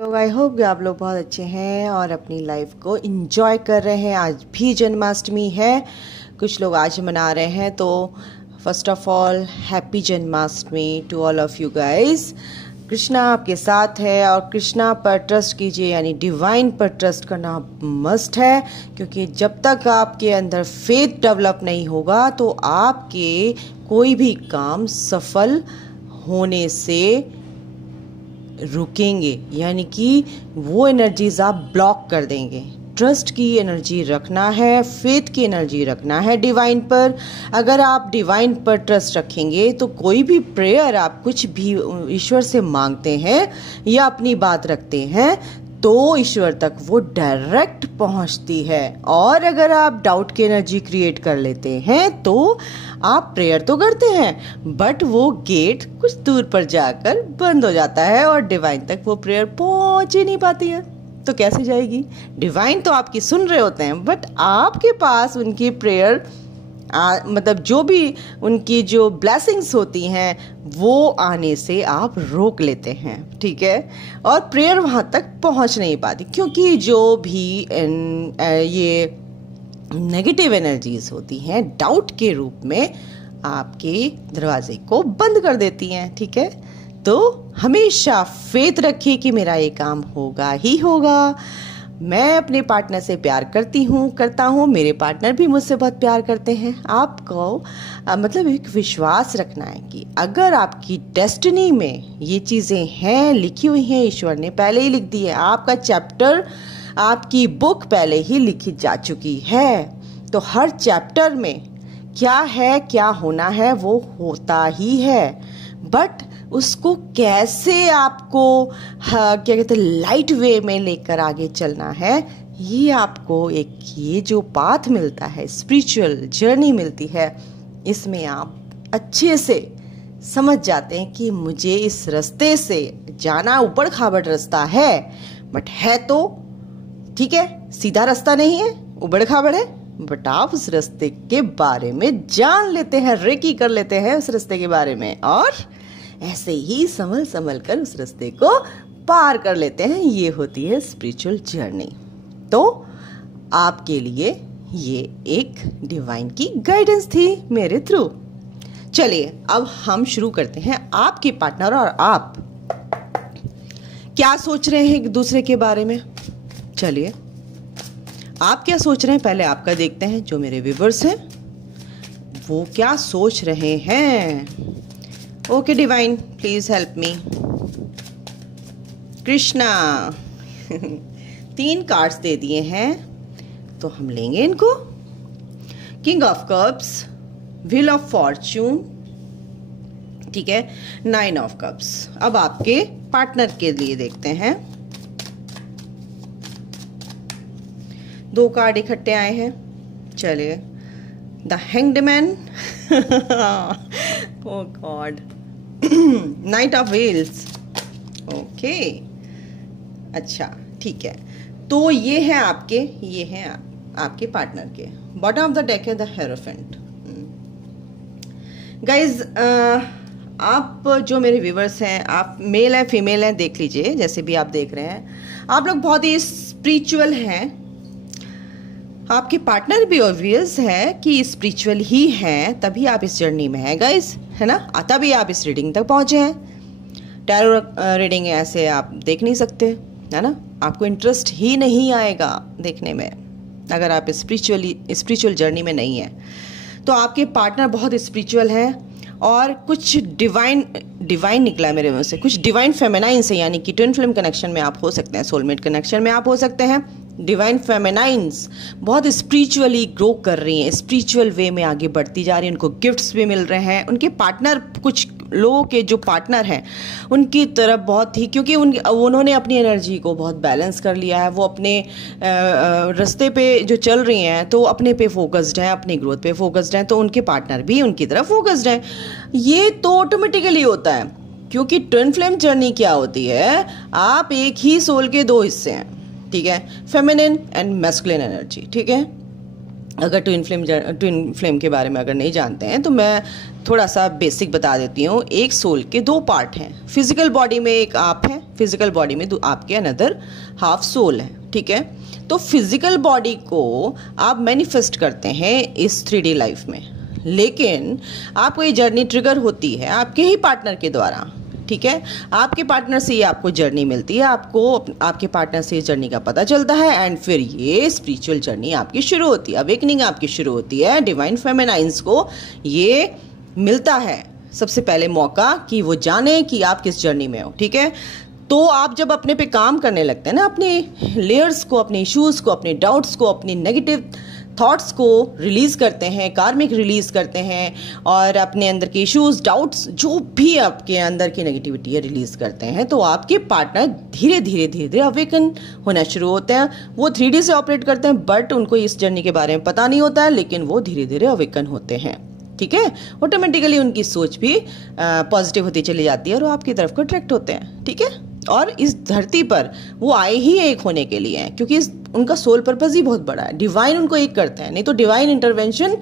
तो I hope कि आप लोग बहुत अच्छे हैं और अपनी लाइफ को एंजॉय कर रहे हैं। आज भी जन्माष्टमी है, कुछ लोग आज मना रहे हैं। तो first of all happy Janmashtami to all of you guys. Krishna आपके साथ है और कृष्णा पर ट्रस्ट कीजिए, यानी डिवाइन पर ट्रस्ट करना मस्ट है, क्योंकि जब तक आपके अंदर फेथ डेवलप नहीं होगा तो आपके कोई भी काम सफल होने से रुकेंगे, यानी कि वो एनर्जीज आप ब्लॉक कर देंगे। ट्रस्ट की एनर्जी रखना है, फेथ की एनर्जी रखना है डिवाइन पर। अगर आप डिवाइन पर ट्रस्ट रखेंगे तो कोई भी प्रेयर आप कुछ भी ईश्वर से मांगते हैं या अपनी बात रखते हैं तो ईश्वर तक वो डायरेक्ट पहुंचती है। और अगर आप डाउट की एनर्जी क्रिएट कर लेते हैं तो आप प्रेयर तो करते हैं बट वो गेट कुछ दूर पर जाकर बंद हो जाता है और डिवाइन तक वो प्रेयर पहुंच ही नहीं पाती है। तो कैसे जाएगी? डिवाइन तो आपकी सुन रहे होते हैं बट आपके पास उनकी प्रेयर मतलब जो भी उनकी जो ब्लेसिंग्स होती हैं वो आने से आप रोक लेते हैं, ठीक है। और प्रेयर वहां तक पहुंच नहीं पाती क्योंकि जो भी ये नेगेटिव एनर्जीज होती हैं डाउट के रूप में आपके दरवाजे को बंद कर देती हैं, ठीक है। तो हमेशा फेथ रखिए कि मेरा ये काम होगा ही होगा। मैं अपने पार्टनर से प्यार करता हूँ, मेरे पार्टनर भी मुझसे बहुत प्यार करते हैं। आपको मतलब एक विश्वास रखना है कि अगर आपकी डेस्टिनी में ये चीज़ें हैं, लिखी हुई हैं, ईश्वर ने पहले ही लिख दी है, आपका चैप्टर, आपकी बुक पहले ही लिखी जा चुकी है। तो हर चैप्टर में क्या है, क्या होना है वो होता ही है, बट उसको कैसे आपको क्या कहते हैं लाइट वे में लेकर आगे चलना है, ये आपको एक ये जो पाथ मिलता है, स्पिरिचुअल जर्नी मिलती है, इसमें आप अच्छे से समझ जाते हैं कि मुझे इस रास्ते से जाना ऊबड़ खाबड़ रास्ता है, बट है तो ठीक है, सीधा रास्ता नहीं है, ऊबड़ खाबड़ है, बट आप उस रास्ते के बारे में जान लेते हैं, रेकी कर लेते हैं उस रास्ते के बारे में और ऐसे ही संभल कर उस रास्ते को पार कर लेते हैं। ये होती है स्पिरिचुअल जर्नी। तो आपके लिए ये एक डिवाइन की गाइडेंस थी मेरे थ्रू। चलिए अब हम शुरू करते हैं। आपके पार्टनर और आप क्या सोच रहे हैं एक दूसरे के बारे में? चलिए आप क्या सोच रहे हैं पहले आपका देखते हैं। जो मेरे व्यूअर्स हैं वो क्या सोच रहे हैं। Okay divine please help me. Krishna 3 cards they दिए हैं तो हम लेंगे इनको। King of cups, wheel of Fortune, ठीक है, 9 ऑफ कप्स। अब आपके पार्टनर के लिए देखते हैं। 2 कार्ड इकट्ठे आए हैं। चलिए the hanged man oh God, night of wheels, okay, अच्छा ठीक है। तो ये है आपके पार्टनर के। बॉटम ऑफ द डेक है द हेरोफेंट। गाइज आप जो मेरे व्यूवर्स हैं, आप मेल है फीमेल हैं, देख लीजिए जैसे भी आप देख रहे हैं, आप लोग बहुत ही स्पिरिचुअल हैं। आपके पार्टनर भी ऑब्वियस है कि स्पिरिचुअल ही हैं, तभी आप इस जर्नी में हैं गाइस, है ना, तभी आप इस रीडिंग तक पहुंचे हैं। टैरो रीडिंग ऐसे आप देख नहीं सकते, है ना, आपको इंटरेस्ट ही नहीं आएगा देखने में अगर आप स्पिरिचुअल जर्नी में नहीं है। तो आपके पार्टनर बहुत स्पिरिचुअल हैं और कुछ डिवाइन निकला है मेरे मुंह से, कुछ डिवाइन फेमिनाइन से, यानी कि ट्विन फ्लेम कनेक्शन में आप हो सकते हैं, सोलमेट कनेक्शन में आप हो सकते हैं। डिवाइन फेमिनाइंस बहुत स्पिरिचुअली ग्रो कर रही हैं, स्पिरिचुअल वे में आगे बढ़ती जा रही हैं, उनको गिफ्ट्स भी मिल रहे हैं। उनके पार्टनर, कुछ लोगों के जो पार्टनर हैं उनकी तरफ बहुत ही, क्योंकि उन्होंने अपनी एनर्जी को बहुत बैलेंस कर लिया है, वो अपने रास्ते पे जो चल रही हैं तो अपने पे फोकस्ड हैं, अपनी ग्रोथ पे फोकस्ड हैं, तो उनके पार्टनर भी उनकी तरफ फोकस्ड हैं। ये तो ऑटोमेटिकली होता है क्योंकि ट्विन फ्लेम जर्नी क्या होती है, आप एक ही सोल के 2 हिस्से हैं, ठीक है, फेमिनिन एंड मैस्कुलिन एनर्जी, ठीक है। अगर ट्विन फ्लेम के बारे में अगर नहीं जानते हैं तो मैं थोड़ा सा बेसिक बता देती हूँ। एक सोल के दो पार्ट हैं। फिजिकल बॉडी में एक आप है, फिजिकल बॉडी में आपके अनदर हाफ सोल है, ठीक है। तो फिजिकल बॉडी को आप मैनिफेस्ट करते हैं इस 3D लाइफ में, लेकिन आपको ये जर्नी ट्रिगर होती है आपके ही पार्टनर के द्वारा, ठीक है। आपके पार्टनर से ये आपको जर्नी मिलती है, आपको आपके पार्टनर से इस जर्नी का पता चलता है, एंड फिर ये स्पिरिचुअल जर्नी आपकी शुरू होती है, अवेकनिंग आपकी शुरू होती है। डिवाइन फेमिनाइंस को ये मिलता है सबसे पहले मौका कि वो जाने कि आप किस जर्नी में हो, ठीक है। तो आप जब अपने पे काम करने लगते हैं ना, अपने लेयर्स को, अपने इश्यूज को, अपने डाउट्स को, अपनी नेगेटिव थॉट्स को रिलीज करते हैं, कार्मिक रिलीज करते हैं, और अपने अंदर के इश्यूज, डाउट्स, जो भी आपके अंदर की नेगेटिविटी है रिलीज करते हैं, तो आपके पार्टनर धीरे धीरे धीरे धीरे अवेकन होना शुरू होते हैं। वो 3D से ऑपरेट करते हैं, बट उनको इस जर्नी के बारे में पता नहीं होता है, लेकिन वो धीरे धीरे अवेकन होते हैं, ठीक है। ऑटोमेटिकली उनकी सोच भी पॉजिटिव होती चली जाती है और वो आपकी तरफ को अट्रैक्ट होते हैं, ठीक है। और इस धरती पर वो आए ही एक होने के लिए हैं, क्योंकि उनका सोल पर्पस ही बहुत बड़ा है। डिवाइन उनको एक करते हैं, नहीं तो डिवाइन इंटरवेंशन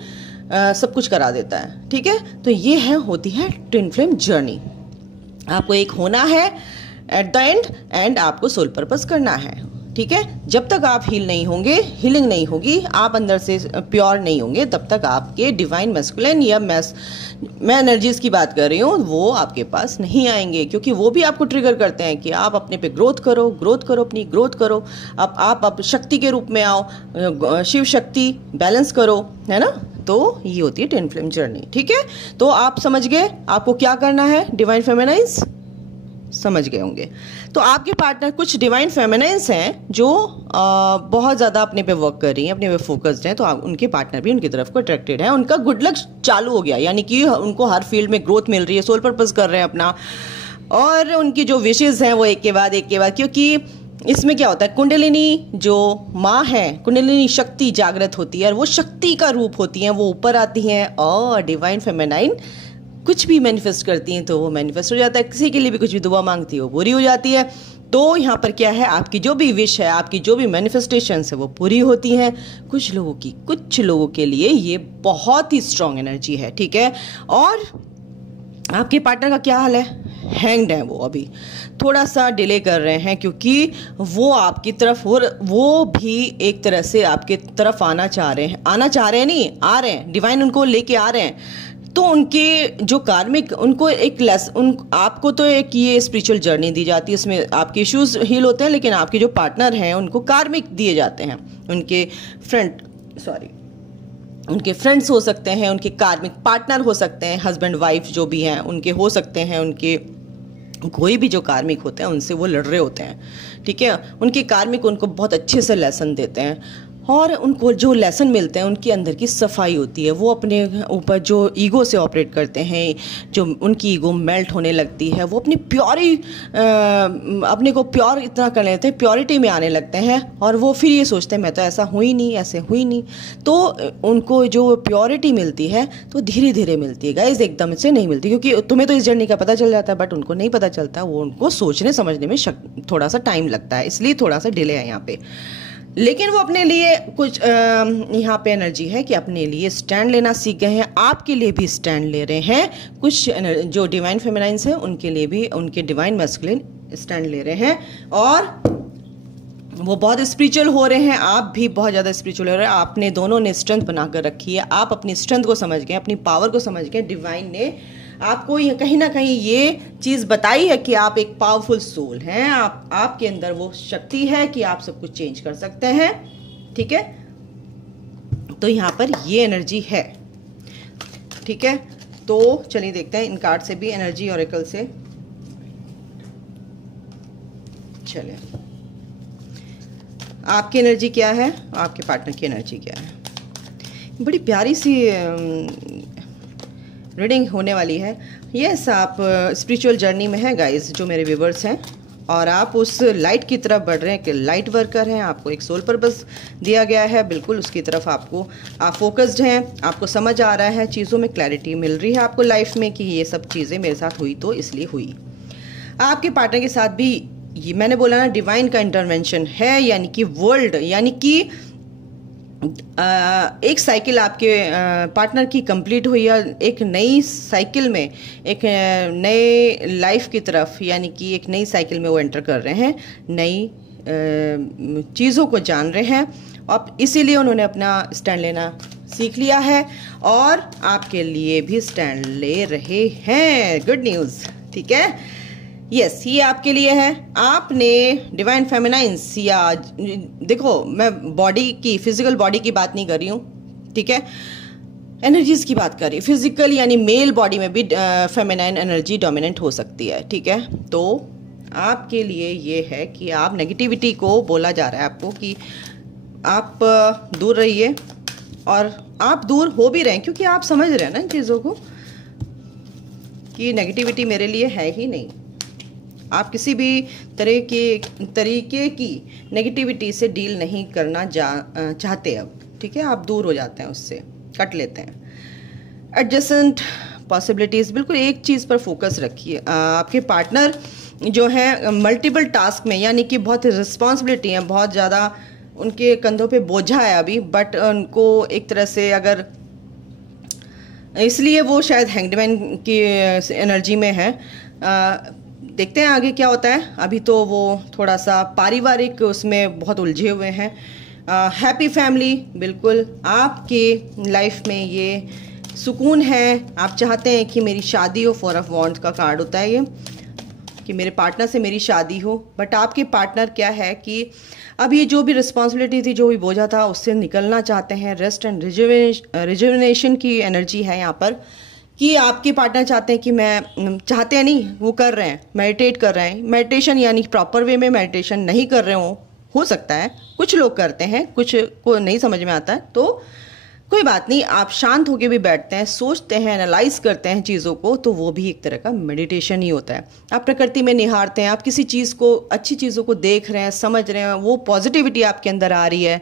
सब कुछ करा देता है, ठीक है। तो ये होती है ट्विन फ्लेम जर्नी। आपको एक होना है एट द एंड, एंड आपको सोल पर्पस करना है, ठीक है। जब तक आप हील नहीं होंगे, हीलिंग नहीं होगी, आप अंदर से प्योर नहीं होंगे, तब तक आपके डिवाइन मैस्कुलिन या मैं एनर्जीज की बात कर रही हूँ, वो आपके पास नहीं आएंगे, क्योंकि वो भी आपको ट्रिगर करते हैं कि आप अपने पे ग्रोथ करो, अपनी ग्रोथ करो। अब आप शक्ति के रूप में आओ, शिव शक्ति बैलेंस करो, है ना। तो ये होती है ट्विन फ्लेम जर्नी, ठीक है। तो आप समझ गए आपको क्या करना है, डिवाइन फेमिनाइंस समझ गए होंगे। तो आपके पार्टनर कुछ डिवाइन फेमिनाइंस हैं जो बहुत ज़्यादा अपने पे वर्क कर रही हैं, अपने पे फोकस्ड हैं, तो उनके पार्टनर भी उनकी तरफ को अट्रैक्टेड है। उनका गुड लक चालू हो गया, यानी कि उनको हर फील्ड में ग्रोथ मिल रही है, सोल पर्पस कर रहे हैं अपना, और उनकी जो विशेष हैं वो एक के बाद एक, क्योंकि इसमें क्या होता है, कुंडलिनी जो माँ है, कुंडलिनी शक्ति जागृत होती है, और वो शक्ति का रूप होती है, वो ऊपर आती हैं, और डिवाइन फेमिनाइन कुछ भी मैनिफेस्ट करती हैं तो वो मैनिफेस्ट हो जाता है। किसी के लिए भी कुछ भी दुआ मांगती है वो पूरी हो जाती है। तो यहाँ पर क्या है, आपकी जो भी विश है, आपकी जो भी मैनिफेस्टेशन है वो पूरी होती हैं। कुछ लोगों के लिए ये बहुत ही स्ट्रांग एनर्जी है, ठीक है। और आपके पार्टनर का क्या हाल है, हैंग्ड है, वो अभी थोड़ा सा डिले कर रहे हैं, क्योंकि वो आपकी तरफ, वो भी एक तरह से आपके तरफ आना चाह रहे हैं, नहीं आ रहे हैं, डिवाइन उनको लेके आ रहे हैं। तो उनके जो कार्मिक, उनको एक आपको तो एक ये स्पिरिचुअल जर्नी दी जाती है, इसमें आपके इश्यूज हील होते हैं, लेकिन आपके जो पार्टनर हैं उनको कार्मिक दिए जाते हैं। उनके फ्रेंड्स हो सकते हैं, उनके कार्मिक पार्टनर हो सकते हैं, हस्बैंड वाइफ जो भी हैं उनके हो सकते हैं, उनके कोई भी जो कार्मिक होते हैं उनसे वो लड़ रहे होते हैं, ठीक है। उनके कार्मिक उनको बहुत अच्छे से लेसन देते हैं, और उनको जो लेसन मिलते हैं उनके अंदर की सफाई होती है। वो अपने ऊपर जो ईगो से ऑपरेट करते हैं, जो उनकी ईगो मेल्ट होने लगती है, वो अपनी अपने को प्योर इतना कर लेते हैं, प्योरिटी में आने लगते हैं, और वो फिर ये सोचते हैं मैं तो ऐसा हुई नहीं, ऐसे हुई नहीं। तो उनको जो प्योरिटी मिलती है तो धीरे धीरे मिलती है गाइस, एकदम से नहीं मिलती, क्योंकि तुम्हें तो इस जर्नी का पता चल जाता है, बट उनको नहीं पता चलता। वो उनको सोचने समझने में थोड़ा सा टाइम लगता है, इसलिए थोड़ा सा डिले है यहाँ पे। लेकिन वो अपने लिए कुछ यहाँ पे एनर्जी है कि अपने लिए स्टैंड लेना सीख गए हैं, आपके लिए भी स्टैंड ले रहे हैं। कुछ जो डिवाइन फेमिनाइंस हैं उनके लिए भी उनके डिवाइन मैस्कुलिन स्टैंड ले रहे हैं, और वो बहुत स्पिरिचुअल हो रहे हैं, आप भी बहुत ज़्यादा स्पिरिचुअल हो रहे हैं। आपने दोनों ने स्ट्रेंथ बनाकर रखी है, आप अपनी स्ट्रेंथ को समझ गए, अपनी पावर को समझ गए। डिवाइन ने आपको कहीं ना कहीं ये चीज़ बताई है कि आप एक पावरफुल सोल हैं, आपके अंदर वो शक्ति है कि आप सब कुछ चेंज कर सकते हैं, ठीक है। तो यहाँ पर ये एनर्जी है, ठीक है। तो चलिए देखते हैं इन कार्ड से भी एनर्जी, ऑरेकल से। चलिए, आपकी एनर्जी क्या है, आपके पार्टनर की एनर्जी क्या है। बड़ी प्यारी सी रीडिंग होने वाली है। यस, आप स्पिरिचुअल जर्नी में हैं गाइस, जो मेरे व्यूवर्स हैं, और आप उस लाइट की तरफ बढ़ रहे हैं कि लाइट वर्कर हैं, आपको एक सोल पर्पस दिया गया है, बिल्कुल उसकी तरफ आप फोकस्ड हैं, आपको समझ आ रहा है, चीज़ों में क्लैरिटी मिल रही है आपको लाइफ में कि ये सब चीज़ें मेरे साथ हुई तो इसलिए हुई। आपके पार्टनर के साथ भी ये मैंने बोला ना, डिवाइन का इंटरवेंशन है, यानी कि वर्ल्ड, यानी कि एक साइकिल आपके पार्टनर की कंप्लीट हुई है, एक नई साइकिल में, एक नए लाइफ की तरफ, यानी कि एक नई साइकिल में वो एंटर कर रहे हैं, नई चीज़ों को जान रहे हैं, और इसीलिए उन्होंने अपना स्टैंड लेना सीख लिया है और आपके लिए भी स्टैंड ले रहे हैं। गुड न्यूज़, ठीक है। यस, ये आपके लिए है। आपने डिवाइन फेमिनाइंस, या देखो मैं बॉडी की, फिजिकल बॉडी की बात नहीं कर रही हूँ, ठीक है, एनर्जीज की बात कर रही हूँ। फिजिकल यानी मेल बॉडी में भी फेमिनाइन एनर्जी डोमिनेंट हो सकती है, ठीक है। तो आपके लिए ये है कि आप नेगेटिविटी को बोला जा रहा है आपको कि आप दूर रहिए, और आप दूर हो भी रहे हैं क्योंकि आप समझ रहे हैं ना इन चीज़ों को कि नेगेटिविटी मेरे लिए है ही नहीं। आप किसी भी तरीके की नेगेटिविटी से डील नहीं करना चाहते अब, ठीक है। आप दूर हो जाते हैं, उससे कट लेते हैं। एडजेसेंट पॉसिबिलिटीज़, बिल्कुल एक चीज़ पर फोकस रखिए। आपके पार्टनर जो है मल्टीपल टास्क में, यानी कि बहुत रिस्पॉन्सिबिलिटी है, बहुत ज़्यादा उनके कंधों पे बोझा है अभी, बट उनको एक तरह से अगर, इसलिए वो शायद हैंगमैन की एनर्जी में है। देखते हैं आगे क्या होता है। अभी तो वो थोड़ा सा पारिवारिक उसमें बहुत उलझे हुए हैं। हैप्पी फैमिली, बिल्कुल आपके लाइफ में ये सुकून है। आप चाहते हैं कि मेरी शादी हो, 4 ऑफ वॉन्ड्स का कार्ड होता है ये, कि मेरे पार्टनर से मेरी शादी हो। बट आपके पार्टनर क्या है कि अब ये जो भी रिस्पॉन्सिबिलिटी थी, जो भी बोझा था, उससे निकलना चाहते हैं। रेस्ट एंड रिजुविनेशन की एनर्जी है यहाँ पर, कि आपके पार्टनर चाहते हैं कि मैं, चाहते हैं नहीं, वो कर रहे हैं, मेडिटेट कर रहे हैं। मेडिटेशन यानी प्रॉपर वे में मेडिटेशन नहीं कर रहे हो सकता है, कुछ लोग करते हैं, कुछ को नहीं समझ में आता है, तो कोई बात नहीं। आप शांत होकर भी बैठते हैं, सोचते हैं, एनालाइज करते हैं चीज़ों को, तो वो भी एक तरह का मेडिटेशन ही होता है। आप प्रकृति में निहारते हैं, आप किसी चीज़ को, अच्छी चीज़ों को देख रहे हैं, समझ रहे हैं, वो पॉजिटिविटी आपके अंदर आ रही है,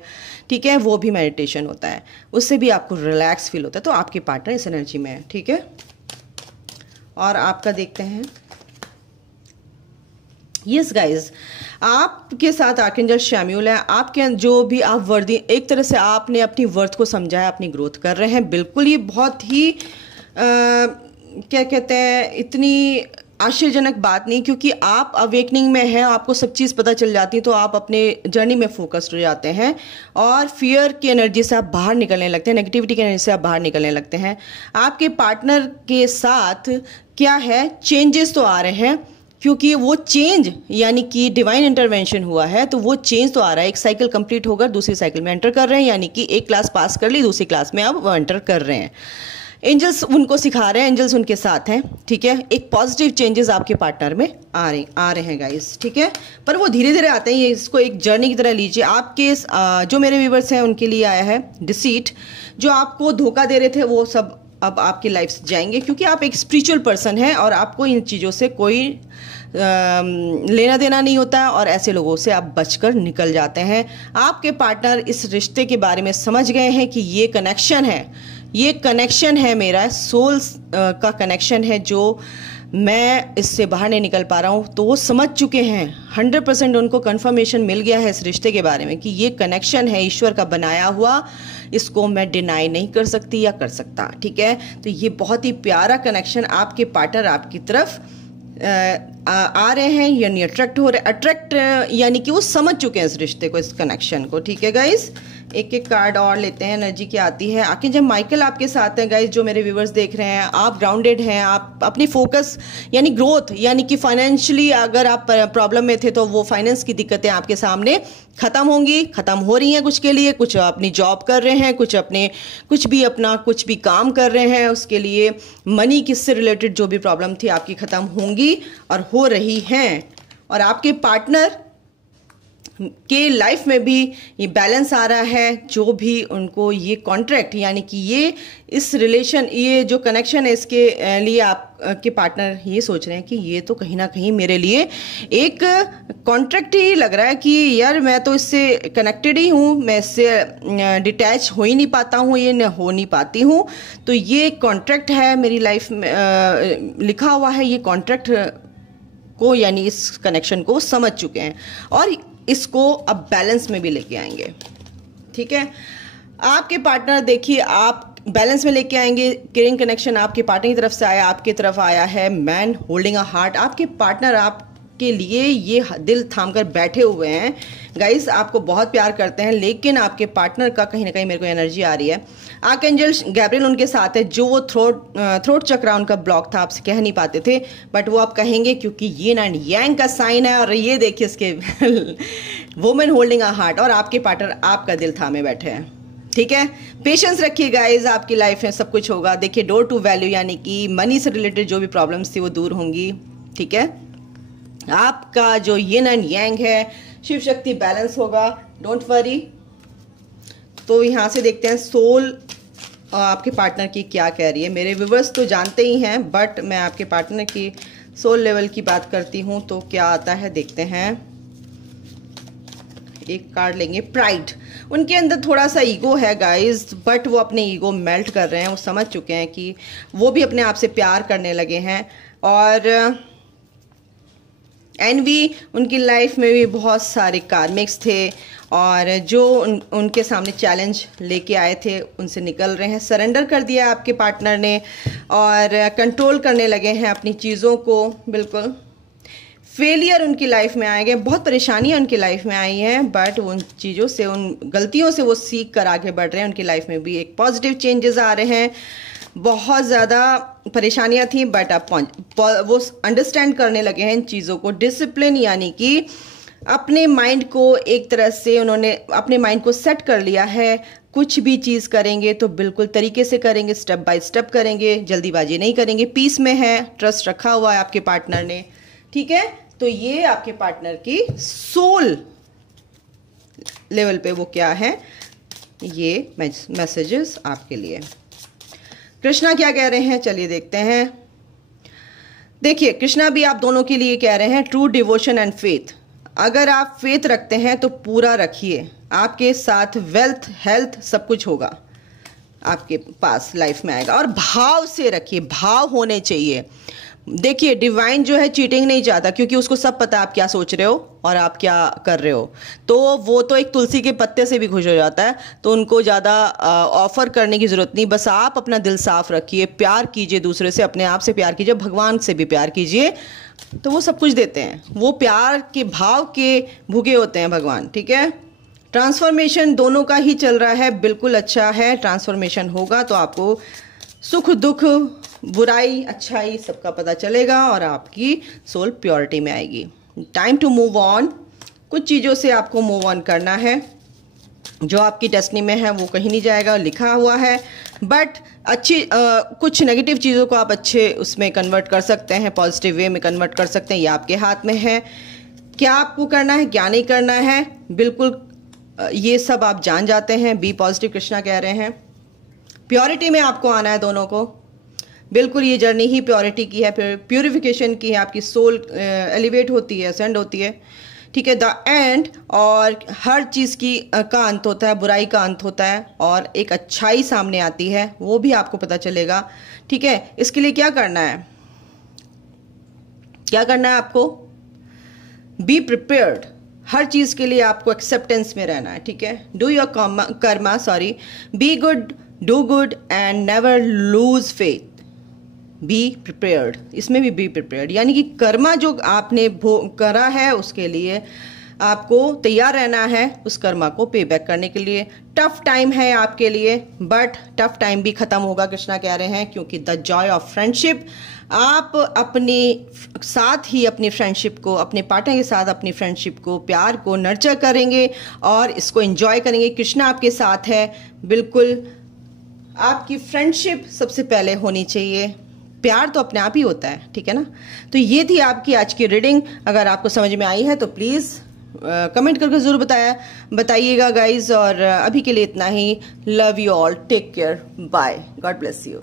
ठीक है, वो भी मेडिटेशन होता है। उससे भी आपको रिलैक्स फील होता है। तो आपके पार्टनर इस एनर्जी में है, ठीक है। और आपका देखते हैं। यस गाइज, आपके साथ आर्कएंजल शैम्यूल है। आपके जो भी आप वर्दी, एक तरह से आपने अपनी वर्थ को समझा है, अपनी ग्रोथ कर रहे हैं। बिल्कुल, ये बहुत ही क्या कहते हैं, इतनी आश्चर्यजनक बात नहीं, क्योंकि आप अवेकनिंग में हैं, आपको सब चीज़ पता चल जाती है, तो आप अपने जर्नी में फोकस्ड हो जाते हैं और फियर की एनर्जी से आप बाहर निकलने लगते हैं, नेगेटिविटी की एनर्जी से आप बाहर निकलने लगते हैं। आपके पार्टनर के साथ क्या है, चेंजेस तो आ रहे हैं, क्योंकि वो चेंज यानी कि डिवाइन इंटरवेंशन हुआ है, तो वो चेंज तो आ रहा है। एक साइकिल कंप्लीट होकर दूसरी साइकिल में एंटर कर रहे हैं, यानी कि एक क्लास पास कर ली, दूसरी क्लास में अब वो एंटर कर रहे हैं। एंजल्स उनको सिखा रहे हैं, एंजल्स उनके साथ हैं, ठीक है। एक पॉजिटिव चेंजेस आपके पार्टनर में आ रहे हैं गाइस, ठीक है। पर वो धीरे धीरे आते हैं, ये इसको एक जर्नी की तरह लीजिए। आपके जो मेरे व्यूवर्स हैं उनके लिए आया है डिसीट, जो आपको धोखा दे रहे थे, वो सब अब आपकी लाइफ से जाएंगे, क्योंकि आप एक स्पिरिचुअल पर्सन हैं और आपको इन चीज़ों से कोई लेना देना नहीं होता है, और ऐसे लोगों से आप बचकर निकल जाते हैं। आपके पार्टनर इस रिश्ते के बारे में समझ गए हैं कि ये कनेक्शन है, ये कनेक्शन है, मेरा सोल का कनेक्शन है, जो मैं इससे बाहर नहीं निकल पा रहा हूँ। तो वो समझ चुके हैं, 100% उनको कंफर्मेशन मिल गया है इस रिश्ते के बारे में कि ये कनेक्शन है ईश्वर का बनाया हुआ, इसको मैं डिनाई नहीं कर सकती या कर सकता, ठीक है। तो ये बहुत ही प्यारा कनेक्शन, आपके पार्टनर आपकी तरफ आ रहे हैं, यानी अट्रैक्ट हो रहे, अट्रैक्ट यानी कि वो समझ चुके हैं इस रिश्ते को, इस कनेक्शन को, ठीक है गाइस। एक एक कार्ड और लेते हैं, एनर्जी क्या आती है। आखिर जब माइकल आपके साथ है गाइस, जो मेरे व्यूवर्स देख रहे हैं, आप ग्राउंडेड हैं, आप अपनी फोकस यानी ग्रोथ, यानी कि फाइनेंशियली अगर आप प्रॉब्लम में थे, तो वो फाइनेंस की दिक्कतें आपके सामने खत्म होंगी, खत्म हो रही हैं कुछ के लिए, कुछ अपनी जॉब कर रहे हैं, कुछ भी काम कर रहे हैं, उसके लिए मनी किससे रिलेटेड जो भी प्रॉब्लम थी आपकी खत्म होंगी और हो रही हैं। और आपके पार्टनर के लाइफ में भी ये बैलेंस आ रहा है, जो भी उनको ये कॉन्ट्रैक्ट यानी कि ये इस रिलेशन, ये जो कनेक्शन है, इसके लिए आपके पार्टनर ये सोच रहे हैं कि ये तो कहीं ना कहीं मेरे लिए एक कॉन्ट्रैक्ट ही लग रहा है कि यार मैं तो इससे कनेक्टेड ही हूँ, मैं इससे डिटैच हो ही नहीं पाता हूँ, ये हो नहीं पाती हूँ। तो ये कॉन्ट्रैक्ट है मेरी लाइफ में लिखा हुआ है, ये कॉन्ट्रैक्ट को यानी इस कनेक्शन को समझ चुके हैं और इसको अब बैलेंस में भी लेके आएंगे, ठीक है। आपके पार्टनर देखिए आप बैलेंस में लेके आएंगे, केयरिंग कनेक्शन आपके पार्टनर की तरफ से आया, आपकी तरफ आया है मैन होल्डिंग अ हार्ट। आपके पार्टनर आपके लिए ये दिल थाम कर बैठे हुए हैं गाइस, आपको बहुत प्यार करते हैं, लेकिन आपके पार्टनर का कहीं ना कहीं मेरे को एनर्जी आ रही है। आर्कएंजल गैब्रियल उनके साथ है, जो वो थ्रोट चक्र उनका ब्लॉक था, आपसे कह नहीं पाते थे, बट वो आप कहेंगे क्योंकि यिन एंड यांग का साइन है। और ये देखिए इसके वुमेन होल्डिंग अ हार्ट, और आपके पार्टनर आपका दिल थामे बैठे हैं। ठीक है, पेशेंस रखिए गाइज, आपकी लाइफ में सब कुछ होगा। देखिए डोर टू वैल्यू यानी कि मनी से रिलेटेड जो भी प्रॉब्लम्स थी वो दूर होंगी। ठीक है, आपका जो यिन एंड यांग है, शिव शक्ति बैलेंस होगा, डोंट वरी। तो यहाँ से देखते हैं सोल आपके पार्टनर की क्या कह रही है। मेरे व्यूवर्स तो जानते ही हैं, बट मैं आपके पार्टनर की सोल लेवल की बात करती हूँ तो क्या आता है देखते हैं। एक कार्ड लेंगे, प्राइड। उनके अंदर थोड़ा सा ईगो है गाइस, बट वो अपने ईगो मेल्ट कर रहे हैं। वो समझ चुके हैं कि वो भी अपने आप से प्यार करने लगे हैं। और एनवी, उनकी लाइफ में भी बहुत सारे कार्मिक्स थे, और जो उनके सामने चैलेंज लेके आए थे उनसे निकल रहे हैं। सरेंडर कर दिया आपके पार्टनर ने, और कंट्रोल करने लगे हैं अपनी चीज़ों को। बिल्कुल फेलियर उनकी लाइफ में आएंगे, बहुत परेशानियां उनकी लाइफ में आई हैं, बट उन चीज़ों से, उन गलतियों से वो सीख कर आगे बढ़ रहे हैं। उनकी लाइफ में भी एक पॉजिटिव चेंजेस आ रहे हैं। बहुत ज़्यादा परेशानियां थी, बट अब वो अंडरस्टैंड करने लगे हैं इन चीज़ों को। डिसिप्लिन यानी कि अपने माइंड को एक तरह से उन्होंने अपने माइंड को सेट कर लिया है। कुछ भी चीज़ करेंगे तो बिल्कुल तरीके से करेंगे, स्टेप बाय स्टेप करेंगे, जल्दीबाजी नहीं करेंगे। पीस में है, ट्रस्ट रखा हुआ है आपके पार्टनर ने। ठीक है, तो ये आपके पार्टनर की सोल लेवल पे वो क्या है, ये मैसेजेस आपके लिए। कृष्णा क्या कह रहे हैं, चलिए देखते हैं। देखिए कृष्णा भी आप दोनों के लिए कह रहे हैं ट्रू डिवोशन एंड फेथ। अगर आप फेथ रखते हैं तो पूरा रखिए, आपके साथ वेल्थ हेल्थ सब कुछ होगा, आपके पास लाइफ में आएगा। और भाव से रखिए, भाव होने चाहिए। देखिए डिवाइन जो है चीटिंग नहीं चाहता, क्योंकि उसको सब पता है आप क्या सोच रहे हो और आप क्या कर रहे हो। तो वो तो एक तुलसी के पत्ते से भी खुश हो जाता है, तो उनको ज़्यादा ऑफर करने की ज़रूरत नहीं। बस आप अपना दिल साफ रखिए, प्यार कीजिए दूसरे से, अपने आप से प्यार कीजिए, भगवान से भी प्यार कीजिए, तो वो सब कुछ देते हैं। वो प्यार के भाव के भूखे होते हैं भगवान। ठीक है, ट्रांसफॉर्मेशन दोनों का ही चल रहा है, बिल्कुल अच्छा है। ट्रांसफॉर्मेशन होगा तो आपको सुख दुख बुराई अच्छाई सबका पता चलेगा, और आपकी सोल प्योरिटी में आएगी। टाइम टू मूव ऑन, कुछ चीज़ों से आपको मूव ऑन करना है। जो आपकी डेस्टिनी में है वो कहीं नहीं जाएगा, लिखा हुआ है, बट अच्छी कुछ नेगेटिव चीज़ों को आप अच्छे उसमें कन्वर्ट कर सकते हैं, पॉजिटिव वे में कन्वर्ट कर सकते हैं। ये आपके हाथ में है, क्या आपको करना है क्या नहीं करना है, बिल्कुल ये सब आप जान जाते हैं। बी पॉजिटिव कृष्णा कह रहे हैं। प्योरिटी में आपको आना है दोनों को, बिल्कुल ये जर्नी ही प्योरिटी की है, प्यूरिफिकेशन की है। आपकी सोल एलिवेट होती है, असेंड होती है। ठीक है, द एंड, और हर चीज़ की का अंत होता है, बुराई का अंत होता है, और एक अच्छाई सामने आती है, वो भी आपको पता चलेगा। ठीक है, इसके लिए क्या करना है, क्या करना है आपको, बी प्रिपेयर्ड। हर चीज़ के लिए आपको एक्सेप्टेंस में रहना है। ठीक है, do your Karma, sorry, be good, do good and never lose faith. Be prepared, इसमें भी बी प्रिपेयर्ड, यानी कि कर्मा जो आपने करा है उसके लिए आपको तैयार रहना है, उस कर्मा को पे बैक करने के लिए। टफ टाइम है आपके लिए, बट टफ टाइम भी खत्म होगा कृष्णा कह रहे हैं, क्योंकि द जॉय ऑफ फ्रेंडशिप, आप अपने साथ ही अपनी फ्रेंडशिप को, अपने पार्टनर के साथ अपनी फ्रेंडशिप को, प्यार को नर्चर करेंगे और इसको एंजॉय करेंगे। कृष्णा आपके साथ है, बिल्कुल आपकी फ्रेंडशिप सबसे पहले होनी चाहिए, प्यार तो अपने आप ही होता है। ठीक है ना, तो ये थी आपकी आज की रीडिंग। अगर आपको समझ में आई है तो प्लीज़ कमेंट करके ज़रूर बताइएगा गाइज, और अभी के लिए इतना ही। Love you all, take care, bye, God bless you.